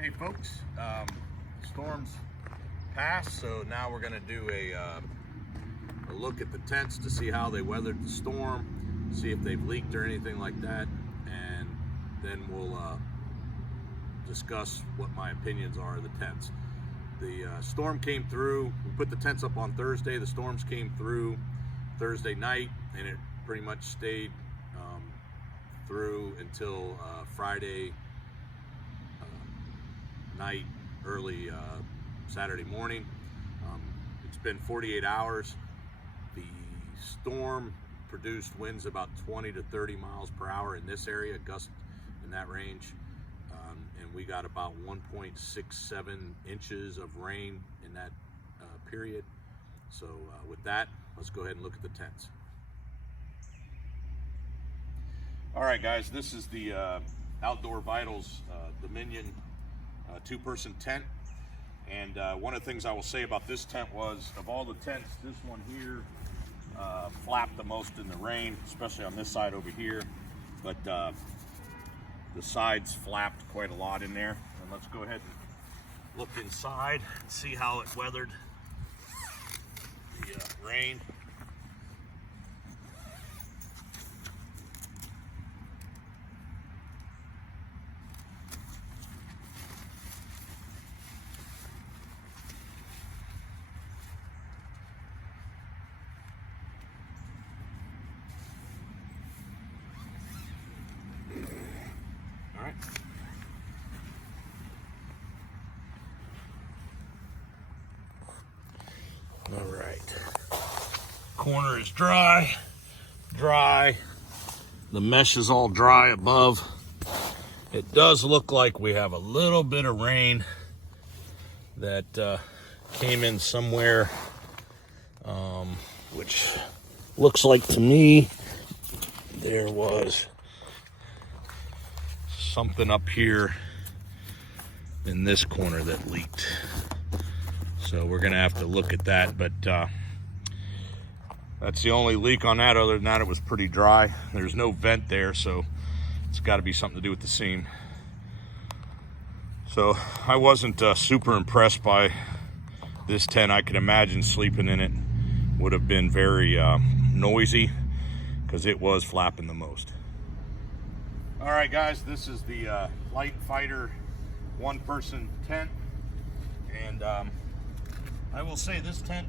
Hey folks, storms passed, so now we're going to do a look at the tents to see how they weathered the storm, see if they've leaked or anything like that, and then we'll discuss what my opinions are of the tents. The storm came through. We put the tents up on Thursday. The storms came through Thursday night, and it pretty much stayed through until Friday night, early Saturday morning. It's been 48 hours. The storm produced winds about 20 to 30 miles per hour in this area, gusts in that range, and we got about 1.67 inches of rain in that period. So with that, let's go ahead and look at the tents. All right, guys, this is the Outdoor Vitals Dominion two-person tent, and one of the things I will say about this tent was, of all the tents, this one here flapped the most in the rain, especially on this side over here, but the sides flapped quite a lot in there. And let's go ahead and look inside and see how it weathered the rain. All right, corner is dry. The mesh is all dry above. It does look like we have a little bit of rain that came in somewhere, which looks like to me there was something up here in this corner that leaked. So we're gonna have to look at that, but that's the only leak on that. Other than that, it was pretty dry. There's no vent there, so it's got to be something to do with the seam. So I wasn't super impressed by this tent. I can imagine sleeping in it would have been very noisy, because it was flapping the most. All right, guys, this is the Light Fighter one-person tent, and I will say this tent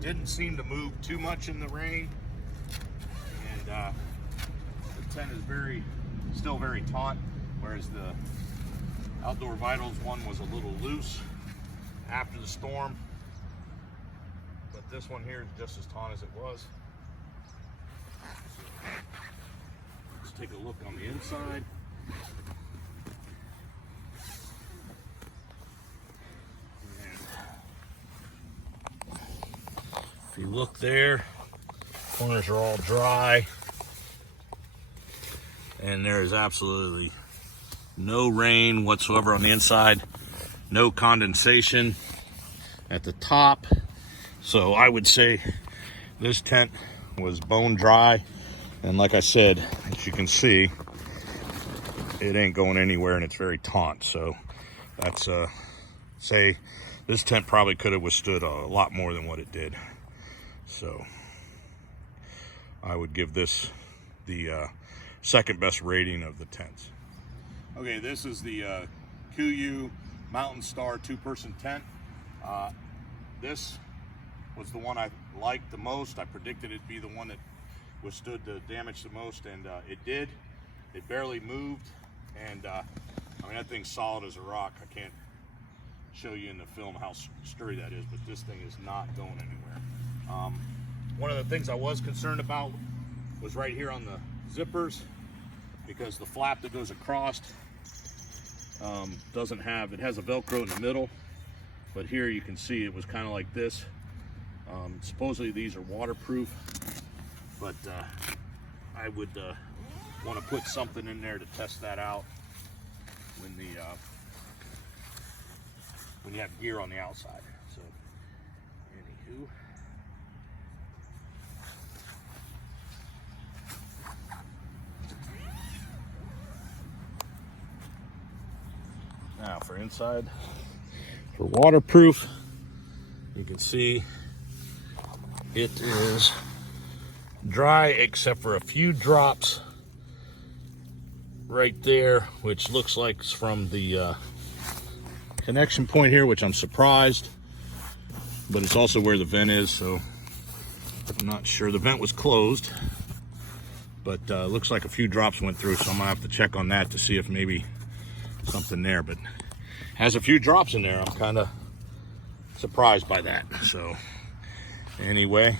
didn't seem to move too much in the rain, and the tent is still very taut, whereas the Outdoor Vitals one was a little loose after the storm, but this one here is just as taut as it was. So, let's take a look on the inside. If you look there, corners are all dry, and there is absolutely no rain whatsoever on the inside, no condensation at the top. So I would say this tent was bone dry, and like I said, as you can see, it ain't going anywhere, and it's very taut. So that's say this tent probably could have withstood a lot more than what it did. So I would give this the second best rating of the tents. Okay, this is the Kuyu Mountain Star two-person tent. This was the one I liked the most. I predicted it'd be the one that withstood the damage the most, and it did. It barely moved, and I mean, that thing's solid as a rock. I can't show you in the film how sturdy that is, but this thing is not going anywhere. One of the things I was concerned about was right here on the zippers, because the flap that goes across it has a Velcro in the middle, but here you can see it was kind of like this. Supposedly these are waterproof, but I would want to put something in there to test that out when you have gear on the outside. So anywho, Now for inside, for waterproof, you can see it is dry except for a few drops right there, which looks like it's from the connection point here, which I'm surprised, but it's also where the vent is, so I'm not sure. The vent was closed, but looks like a few drops went through, so I'm gonna have to check on that to see if maybe something there, but has a few drops in there. I'm kind of surprised by that. So anyway,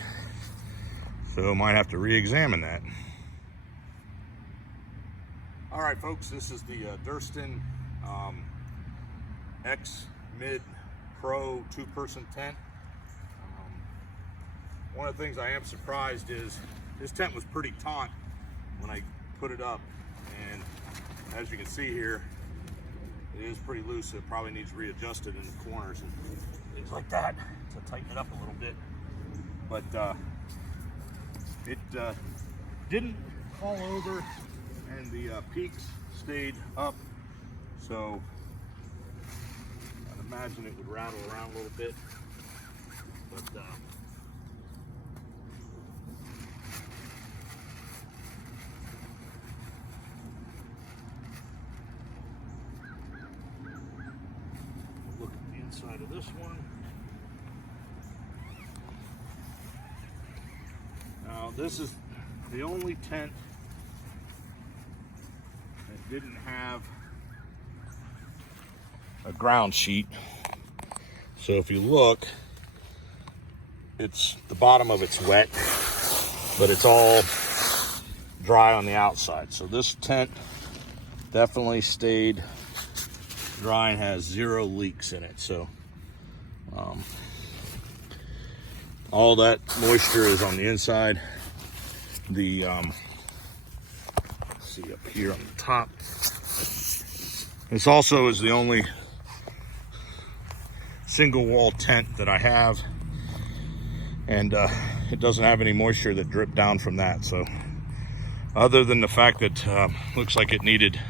so might have to re-examine that. All right, folks, this is the Durham X Mid Pro 2-person tent. One of the things I am surprised is this tent was pretty taut when I put it up, and as you can see here, it is pretty loose. So it probably needs readjusted in the corners and things like that to tighten it up a little bit. But it didn't fall over, and the peaks stayed up, so I'd imagine it would rattle around a little bit, but look at the inside of this one. Now this is the only tent that didn't have a ground sheet. So if you look, it's the bottom of it's wet, but it's all dry on the outside. So this tent definitely stayed dry and has 0 leaks in it. So all that moisture is on the inside. The see up here on the top. This also is the only single wall tent that I have, and it doesn't have any moisture that dripped down from that. So other than the fact that looks like it needed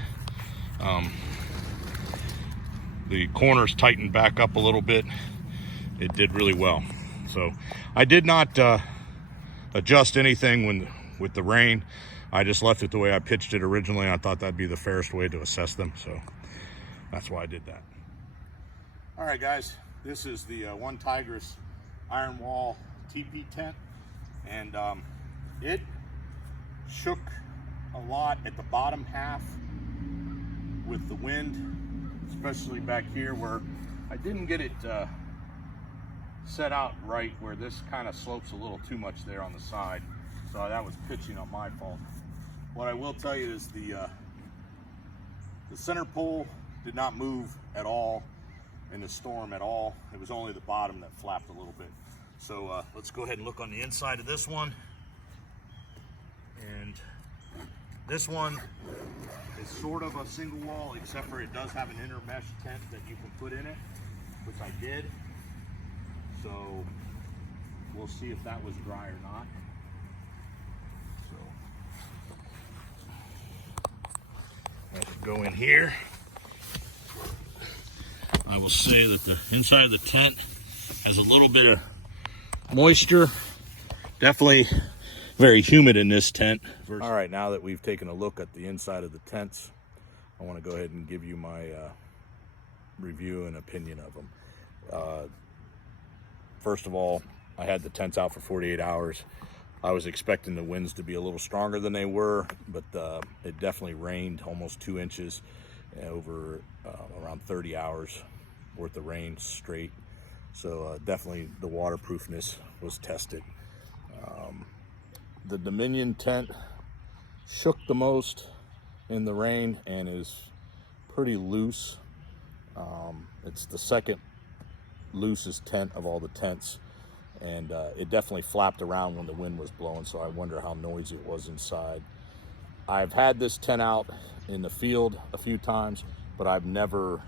the corners tightened back up a little bit, it did really well. So I did not adjust anything with the rain. I just left it the way I pitched it originally. I thought that'd be the fairest way to assess them, so that's why I did that. All right, guys, this is the one Tigress iron wall teepee tent, and it shook a lot at the bottom half with the wind, especially back here where I didn't get it set out right, where this kind of slopes a little too much there on the side. So that was pitching on my fault. What I will tell you is the center pole did not move at all in the storm at all. It was only the bottom that flapped a little bit. So let's go ahead and look on the inside of this one. And this one is sort of a single wall, except for it does have an inner mesh tent that you can put in it, which I did. So we'll see if that was dry or not. So let's go in here. I will say that the inside of the tent has a little bit of moisture. Definitely very humid in this tent. All right, now that we've taken a look at the inside of the tents, I want to go ahead and give you my review and opinion of them. First of all, I had the tents out for 48 hours. I was expecting the winds to be a little stronger than they were, but it definitely rained almost 2 inches over around 30 hours worth of rain straight. So definitely the waterproofness was tested. The Dominion tent shook the most in the rain and is pretty loose. It's the second loosest tent of all the tents, and it definitely flapped around when the wind was blowing, so I wonder how noisy it was inside. I've had this tent out in the field a few times, but I've never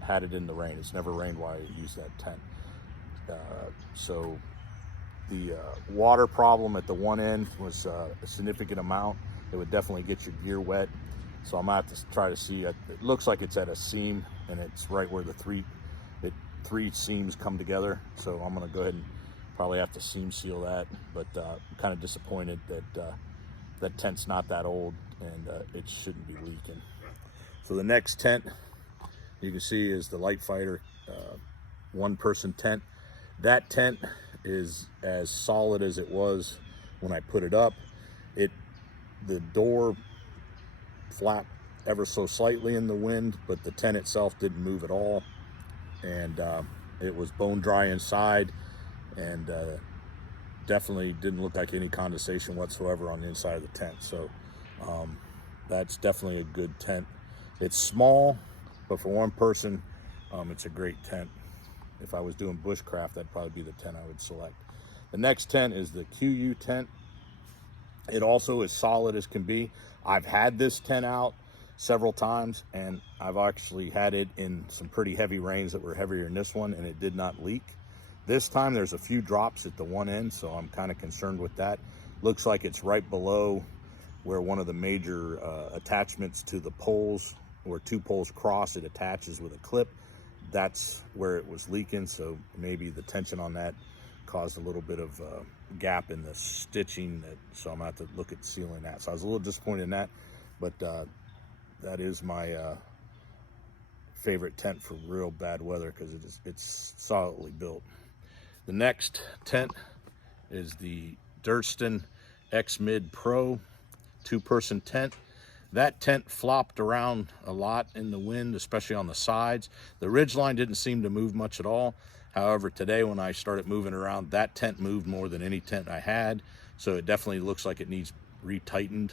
had it in the rain. It's never rained while I used that tent. So the water problem at the one end was a significant amount. It would definitely get your gear wet. So I'm gonna have to try to see. It looks like it's at a seam, and it's right where the three seams come together. So I'm gonna go ahead and probably have to seam seal that. But I'm kind of disappointed that that tent's not that old, and it shouldn't be leaking. So the next tent you can see is the Light Fighter one-person tent. That tent is as solid as it was when I put it up. The door flapped ever so slightly in the wind, but the tent itself didn't move at all, and it was bone dry inside, and definitely didn't look like any condensation whatsoever on the inside of the tent. So that's definitely a good tent. It's small, but for one person, it's a great tent. If I was doing bushcraft, that'd probably be the tent I would select. The next tent is the Kuyu tent. It also is solid as can be. I've had this tent out several times, and I've actually had it in some pretty heavy rains that were heavier than this one, and it did not leak. This time there's a few drops at the one end, so I'm kind of concerned with that. Looks like it's right below where one of the major attachments to the poles, where two poles cross, it attaches with a clip. That's where it was leaking, so maybe the tension on that caused a little bit of gap in the stitching, so I'm gonna have to look at sealing that. So I was a little disappointed in that, but that is my favorite tent for real bad weather, because it's solidly built. The next tent is the Durham X Mid Pro two-person tent. That tent flopped around a lot in the wind, especially on the sides. The ridgeline didn't seem to move much at all. However, today when I started moving around, that tent moved more than any tent I had. So it definitely looks like it needs retightened.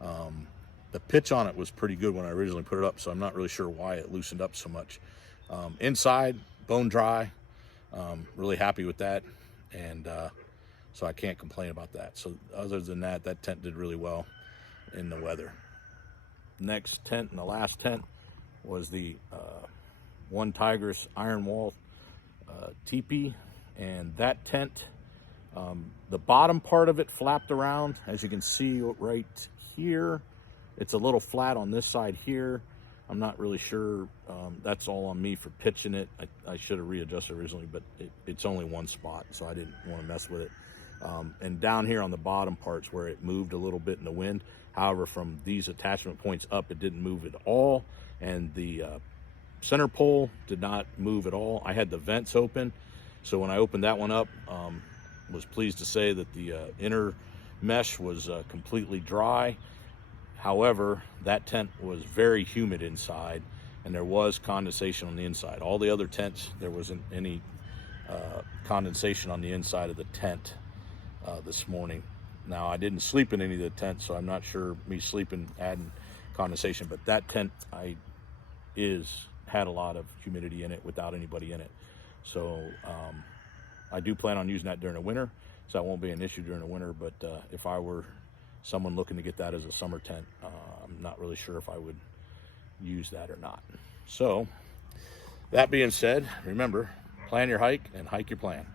The pitch on it was pretty good when I originally put it up, so I'm not really sure why it loosened up so much. Inside, bone dry. Really happy with that. And so I can't complain about that. So other than that, that tent did really well in the weather. Next tent, and the last tent, was the one Tigress iron wall teepee, and that tent, the bottom part of it flapped around, as you can see right here. It's a little flat on this side here. I'm not really sure. That's all on me for pitching it. I should have readjusted originally, but it's only one spot, so I didn't want to mess with it. And down here on the bottom parts where it moved a little bit in the wind. However, from these attachment points up, it didn't move at all. And the center pole did not move at all. I had the vents open, so when I opened that one up, was pleased to say that the inner mesh was completely dry. However, that tent was very humid inside, and there was condensation on the inside. All the other tents, there wasn't any condensation on the inside of the tent this morning. Now, I didn't sleep in any of the tents, so I'm not sure me sleeping adding condensation, but that tent had a lot of humidity in it without anybody in it. So I do plan on using that during the winter, so that won't be an issue during the winter. But if I were someone looking to get that as a summer tent, I'm not really sure if I would use that or not. So that being said, remember, plan your hike and hike your plan.